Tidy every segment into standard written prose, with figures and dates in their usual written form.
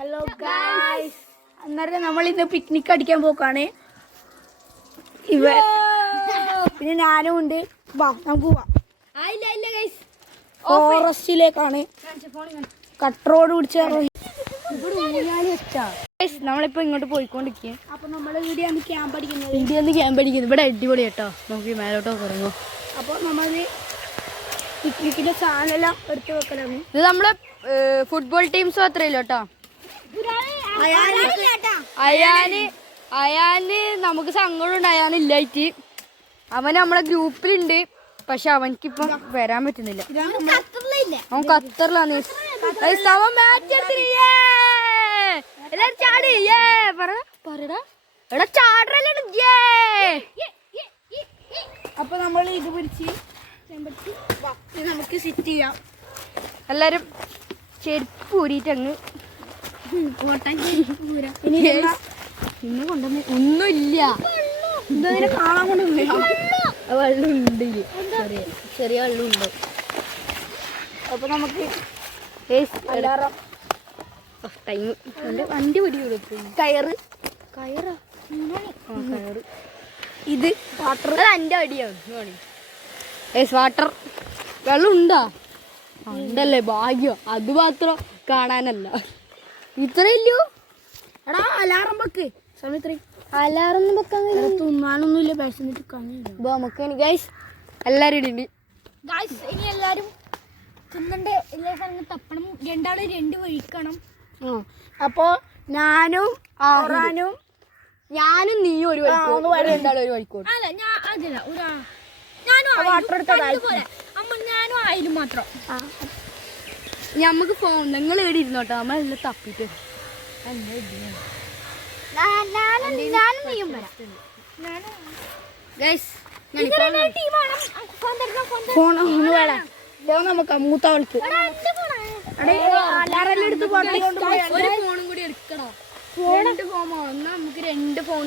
Hello guys, അന്നേരം നമ്മൾ ഇന്ന് പിക്നിക് അടിക്കാൻ പോക്കാണ്. പിന്നെ ഞാനും ഉണ്ട്. വാ നമുക്ക് പോവാം. ഫോറസ്റ്റിലേക്കാണ്. കട്ടറോട് പിടിച്ച നമ്മളിപ്പോ ഇങ്ങോട്ട് പോയിക്കൊണ്ടിരിക്കുക. അപ്പൊ നമ്മള് ഇവിടെയാണ് ക്യാമ്പ് അടിക്കുന്നത്. ഇവിടെ അടിപൊളി കേട്ടോ. നമുക്ക് മേലോട്ടോ ഇറങ്ങും. അപ്പൊ നമ്മള് പിക്നിക്കിന്റെ സാധനം എടുത്ത് വെക്കലാണ്. ഇത് നമ്മളെ ഫുട്ബോൾ ടീംസ് മാത്രമല്ല കേട്ടോ. അയാന് നമുക്ക് സങ്കടമുണ്ട്, അയാനില്ലായിട്ട്. അവൻ നമ്മളെ ഗ്രൂപ്പിലുണ്ട്, പക്ഷെ അവൻക്കിപ്പം വരാൻ പറ്റുന്നില്ല. അവൻ ഖത്തറിലാണ്. അപ്പൊ നമ്മൾ ഇത് പിടിച്ച് നമുക്ക് സിറ്റ് ചെയ്യാം. എല്ലാരും ചെരുപ്പ് ഊരിയിട്ട് അങ്ങ് ഇന്ന് കൊണ്ടുവന്ന് ഒന്നുമില്ല. ഇതങ്ങനെ കാണാൻ കൊണ്ടൊന്നുമില്ല. വെള്ളമുണ്ട്, ചെറിയ വെള്ളമുണ്ട്. അപ്പൊ നമുക്ക് വണ്ടി പിടി കൊടുക്കും. കയറ് ഇത് വാട്ടർ, എന്റെ അടിയാണ്. വാട്ടർ വെള്ളം ഉണ്ടാ ഉണ്ടല്ലേ, ഭാഗ്യം. അത് മാത്രം കാണാനല്ല. ഇത്രയല്ലോ. എടാ അലാറം വെക്ക്. സമയത്ത് അലാറം വെക്കാൻ തിന്നാനൊന്നുമില്ല. വിശന്നിട്ട് നമുക്ക് ഗൈസ് എല്ലാരും ഇടുന്നുണ്ട്. ഇനി എല്ലാരും തിന്നണ്ട്. എല്ലാ സ്ഥലങ്ങളും തപ്പണം. രണ്ടാളും രണ്ട് വഴിക്കണം. അപ്പൊ ഞാനും നീയും ഒരു വഴിക്കോ, രണ്ടാളും ഒരു വഴിക്കോ. അല്ല ഞാൻ അതല്ല, ഞാനും ആയാലും മാത്രം. ഞമ്മക്ക് ഫോൺ നിങ്ങൾ എവിടെ ഇരുന്നോട്ടോ, നമ്മളെല്ലാം തപ്പിട്ട്. ഫോൺ ഒന്ന് വേണം. ഫോൺ നമുക്ക് മൂത്ത വിളിക്ക്. ഒരു ഫോണും കൂടി എടുക്കണോ? രണ്ട് ഫോൺ നമുക്ക് രണ്ട് ഫോൺ.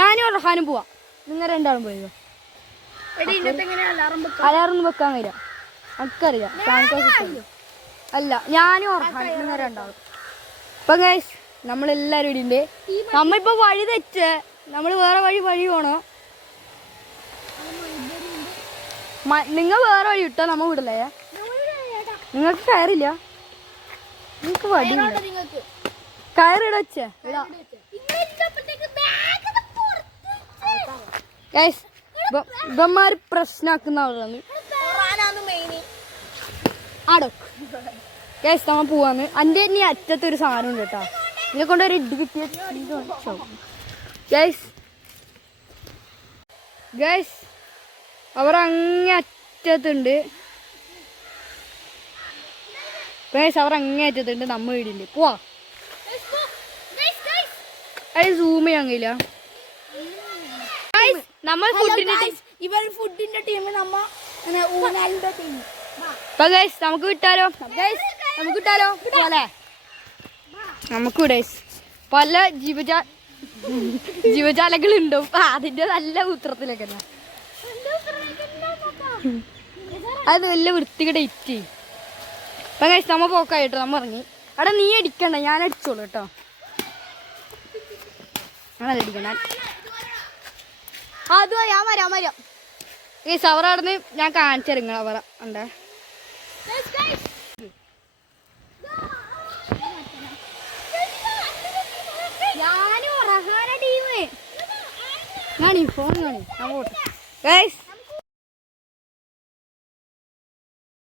ഞാനും റഹാനും പോവാ. നിങ്ങൾ രണ്ടാളും പോയോ? അലാറൊന്നും വെക്കാൻ കഴിയില്ല, നമുക്കറിയാം. അല്ല ഞാനും റഹാനും, നിങ്ങൾ രണ്ടാളും. ഇപ്പൊ ഗൈസ് നമ്മളെല്ലാരും ഇടിണ്ട്. നമ്മളിപ്പോ വഴി തെറ്റ്, നമ്മൾ വേറെ വഴി പോണോ? നിങ്ങൾ വേറെ വഴി ഇട്ടോ, നമ്മ വിടലേ? നിങ്ങൾക്ക് കയറില്ല, നിങ്ങൾക്ക് വഴി കയറിട വെച്ചേ. ഇവന്മാര് പ്രശ്നാക്കുന്ന ആളാണ്. ഗൈസ് നമ്മ പോവാന്ന്. അന്റെ ഇനി അറ്റത്തൊരു സാധനം ഉണ്ട് കേട്ടോ. ഇതിനെ കൊണ്ട് ഒരു ഇടി കിട്ടിയ ഗൈസ് അവർ അങ്ങേ അറ്റത്തുണ്ട്. ഗൈസ് അവർ അങ്ങേ അറ്റത്തുണ്ട്, നമ്മ വീടിണ്ട്. പോവാ. അത് സൂം ചെയ്യാൻ കഴിയില്ല. നമ്മൾ ഫുഡിന്റെ ടീം, ഊനാലിന്റെ ടീം. അപ്പൊ ഗൈസ് നമുക്ക് വിട്ടാലോ? നമുക്ക് വിട്ടാലോ? പോലെ നമുക്ക് വിടേ. പല ജീവജാലങ്ങളുണ്ടാവും. അതിന്റെ നല്ല ഉത്തരത്തിലൊക്കെ അത് വലിയ വൃത്തികടെ ഇറ്റ്. അപ്പൊ ഗൈസ് നമ്മ പോക്കായിട്ടോ, നമ്മ ഇറങ്ങി. അവിടെ നീ അടിക്കണ്ട, ഞാൻ അടിച്ചോളൂ കേട്ടോ. ഞാനടിക്കണ്ട. അതുവാ ഞാൻ വരാം. ഈ സവറാടുന്ന് ഞാൻ കാണിച്ചിറങ്ങ. അവറ ഉണ്ടേ. ഞാനും റഹാന ടീമ്. ഫോൺ കാണി.